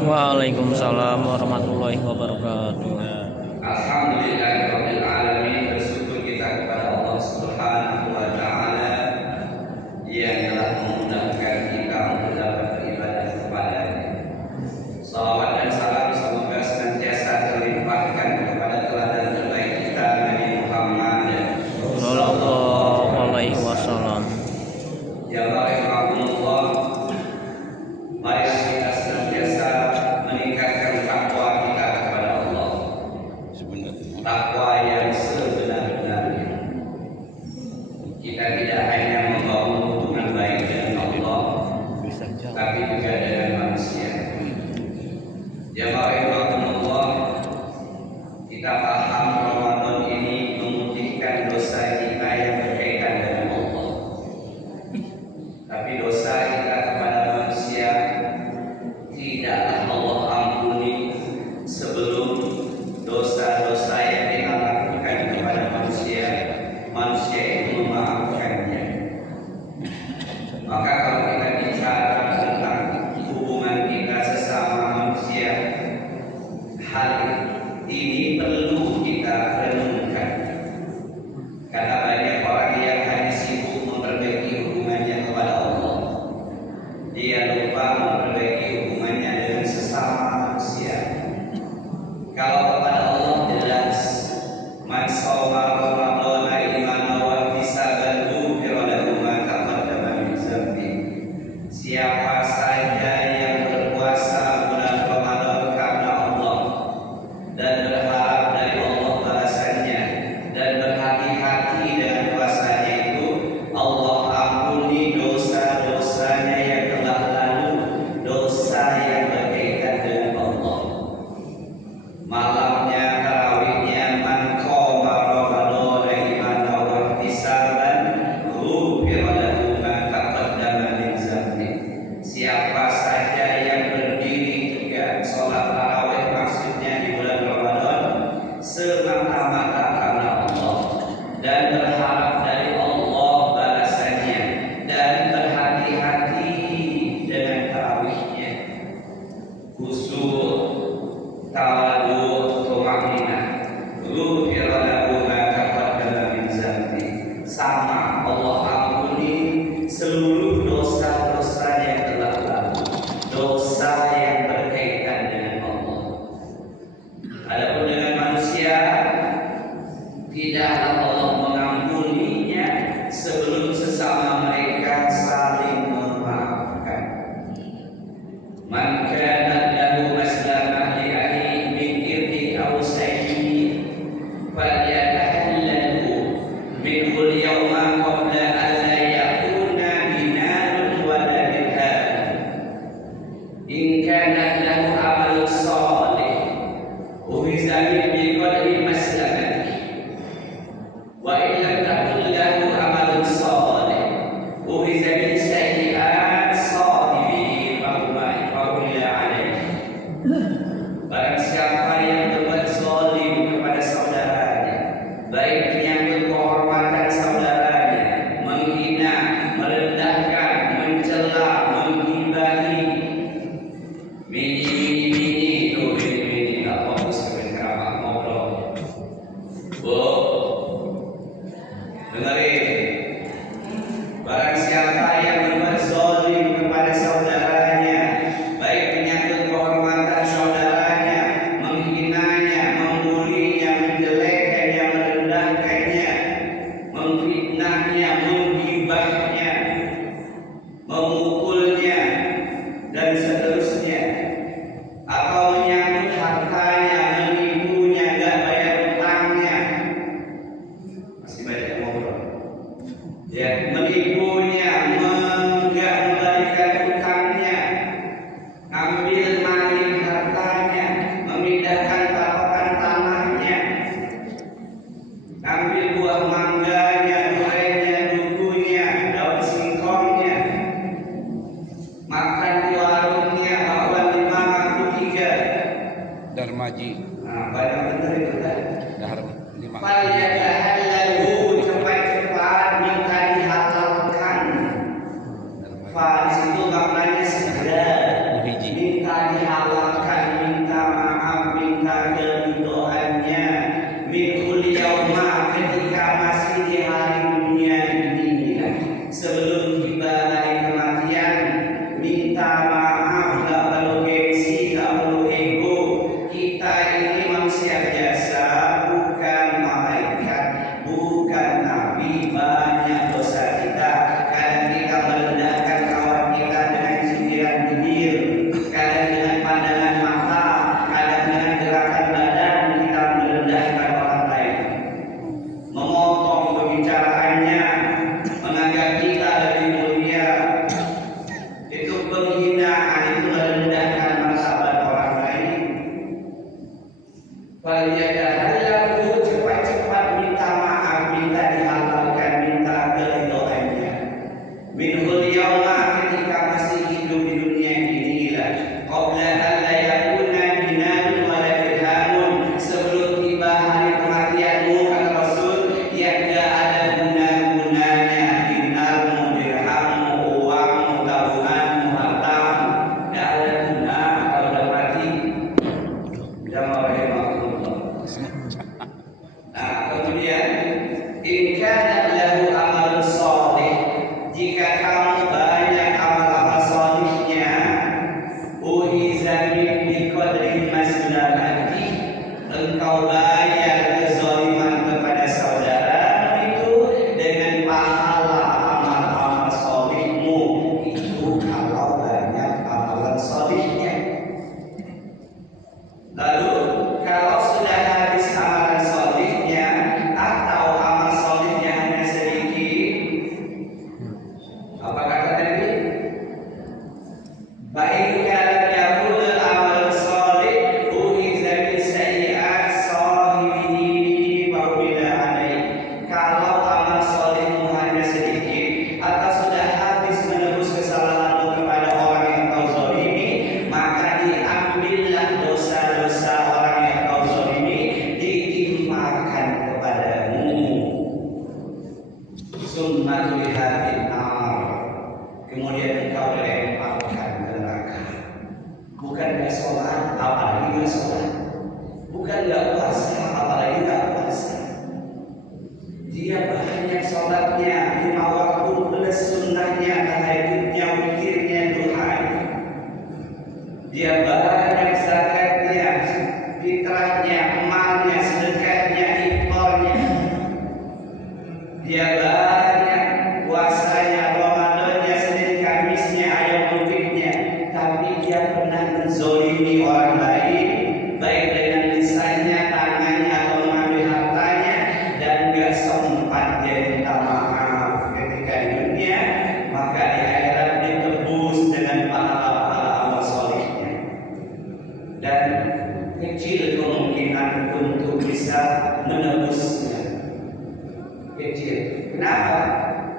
Waalaikumsalam warahmatullahi wabarakatuh. Alhamdulillahirabbil alamin, bersyukur kita kepada Allah Subhanahu wa taala yang telah memudahkan kita untuk dapat beribadah kepada-Nya. Salawat dan salam semoga senantiasa terlimpahkan kepada teladan terbaik kita Nabi Muhammad Sallallahu alaihi wasallam. Ya barakallahu, mari kita senantiasa meningkatkan takwa kita kepada Allah. Takwa yang sebenar-benarnya. Kita tidak hanya membangun hubungan baik dengan Allah, tapi juga dengan manusia. Ya barakallahu, kita paham Ramadan ini memutihkan dosa kita yang berkaitan dengan Allah. Tapi dosa kita kepada manusia tidaklah Allah ampuni sebelum dosa-dosa yang kita lakukan kepada manusia itu memaafkannya. Maka kalau kita bicara tentang hubungan kita sesama manusia, hal ini perlu kita renungkan. Karena banyak orang yang hanya sibuk memperbaiki hubungannya kepada Allah, dia lupa memperbaiki hubungannya dengan sesama manusia. Kalau kepada Allah jelas, man shoma ramadhana imanan wa ihtisaban ghufira lahu ma taqaddama min dzambi. Siapa saja yang berpuasa bulan Ramadan karena Allah dan berharap dari Allah balasannya dan berhati-hati dengan puasanya itu, Allah ampuni dosa-dosanya yang telah lalu, dosa yang berkaitan dengan Allah. Malamnya tarawihnya, man qoma ramadhana imanan wa ihtisaban ghufira lahu ma taqaddama min dzambi. Siapa saja yang berdiri juga sholat tarawih, maksudnya di bulan Ramadan, semata-mata karena Allah dan berharap dari Allah balasannya dan berhati-hati dengan tarawihnya, khusyuk, tawadhu, tumaninah, ghufira lahu ma taqaddama min dzambi. Sama Allah ampuni seluruh dosa-dosa yang telah lalu, dosa yang berkaitan dengan Allah. Adapun dengan manusia, tidaklah Allah mengampuninya sebelum sesama mereka saling memaafkan. Man kana lahu maslamah li akhihi min irdi aw sayyi falyatahallalhu minhu al-yawma qabla an la yakuna dinarun wa la dirham. In kana lahu amalun salih uhiza bi qadri maslamati wa in lam takun lahu amalun salih uhiza bi sayyi'at sahibihi fa huwa alaihi. Barang siapa yang berbuat zalim kepada saudaranya, baik menyangkut kehormatan saudaranya, menghina, merendahkan, mencela, menggibahi, mini nggak fokus ke ceramah ngobrol. Bu, dengerin. Barang siapa yang berbuat zalim kepada saudaranya, baik menyangkut kehormatan saudaranya, menghinanya, membulinya, menjelekkannya, merendahkannya, memfitnahnya, menggibahnya, memukulnya, dan seterusnya, atau menyangkut hartanya, menipunya, gak bayar utangnya, masih banyak yang ngobrol. Ya, menipunya, enggak membalikan utangnya, ambil maling hartanya, memindahkan patokan tanahnya, ambil buah mangganya, durainya, dukunya, daun singkongnya, makan di warungnya, bakwan 5 Darmaji. Nah, banyak bener itu kan. Dahar 5. Falyatahallahu, cepat-cepat minta dihalalkan. Fa di sini itu maknanya segera minta dihalalkan, minta maaf, minta keridhoannya. Minul yauma, ketika masih di hari dunia ini, sebelum tiba hari kematian, minta maaf, gak perlu gengsi, gak perlu ego. Kita ini manusia biasa, bukan malaikat, bukan nabi. Banyak dosa kita. Kadang kita merendahkan kawan kita dengan sindiran bibir, kadang dengan pandangan mata, kadang dengan gerakan badan kita merendahkan orang lain, memotong pembicaraannya, menganggap kita lebih mulia. Itu penghinaan, itu merendahkan martabat orang lain. Faliyadahallahu, cepat-cepat minta maaf, minta dihalalkan, minta keridhoannya. Minhul yauma, ketika masih hidup di dunia ini lah. Qabla an la yakuna dinarun wa la dirhamun, sebelum tiba hari kematianmu kata Rasul, tiada ada guna-gunanya dinarmu, dirhammu, uangmu, tabunganmu, hartamu. Tidak ada guna kalau sudah mati. Nah, kemudian in kana lahu amalun shalih, jika kamu banyak amal-amal salihnya, uhiza min biqadri maslamati, engkau bayar kezaliman kepada saudaramu itu dengan pahala amal-amal salihmu. Itu kalau banyak amalan salihnya. Lalu kalau sudah habis amalan salihnya atau amal salihnya hanya sedikit, apa kata tadi? Baik kalau yakul amal salih uhiza min sayyi'at sahibihi wa bila alaih. Kalau amal salihmu hanya sedikit atau sudah habis menebus kesalahanmu kepada orang yang kau zalimi, maka diambillah dosa-dosa orang yang kau zalimi, ditimpakan kepadamu. Summa tulihatin nar, kemudian engkau dilemparkan ke neraka. Bukan gak sholat, apalagi gak sholat. Bukan gak puasa, apalagi gak puasa. Dia banyak sholatnya, 5 waktu plus sunnahnya, tahajudnya, witirnya, duhanya. Dia banyak zakatnya, fitrahnya, emalnya, sedekahnya, iftarnya. Dia banyak puasanya, Ramadannya, Senin Kamisnya, ayam mungkinnya. Tapi dia pernah menzolimi orang lain, baik dengan lisannya, tangannya, atau mengambil hartanya, dan gak sempat dia minta maaf ketika di dunia. Maka di akhirat ditebus dengan pahala-pahala amal solehnya. Dan kecil kemungkinan untuk bisa menebusnya. Kecil. Kenapa?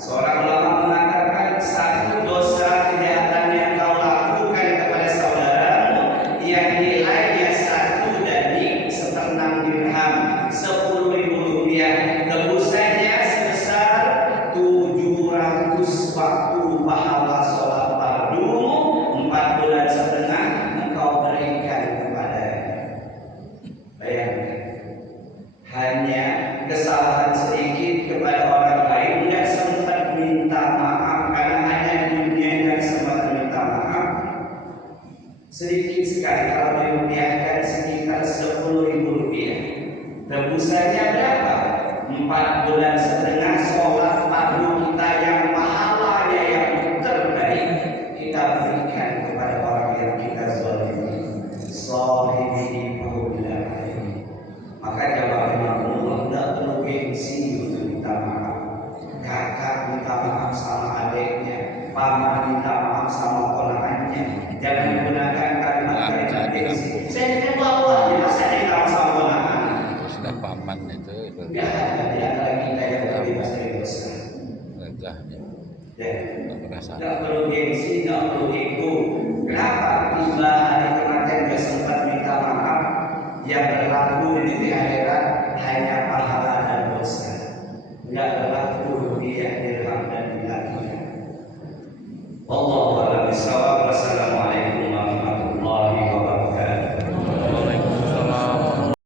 Seorang ulama mengatakan satu dosa kejahatan yang kau lakukan kepada saudaramu yang nilainya 1 danik setengah dirham, 10.000 rupiah, tebusannya sebesar 700 waktu pahala sholat fardumu 4 bulan setengah engkau berikan kepadanya. Bayangkan, hanya kesalahan sedikit kepada orang lain, tidak sempat minta maaf karena hanya di dunia yang sempat minta maaf. Sedikit sekali, kalau dirupiahkan sekitar 10.000 rupiah. Tebusannya berapa? 4 bulan setengah sholat fardu kita yang pahalanya yang terbaik kita berikan kepada orang yang kita zalimi. Sahibihi fahubila alaihi. Maka jawab Allah, tidak perlu gengsi untuk minta maaf. Kakak minta maaf sama adiknya, paman minta maaf sama ponakannya. Jangan gunakan kalimat gengsi. Saya kan bapaknya, masa dia minta maaf sama ponakan? Sudah paman itu. Tidak ada di antara kita yang terbebas dari dosa. Regahnya. Tidak perlu gengsi, tidak perlu ego.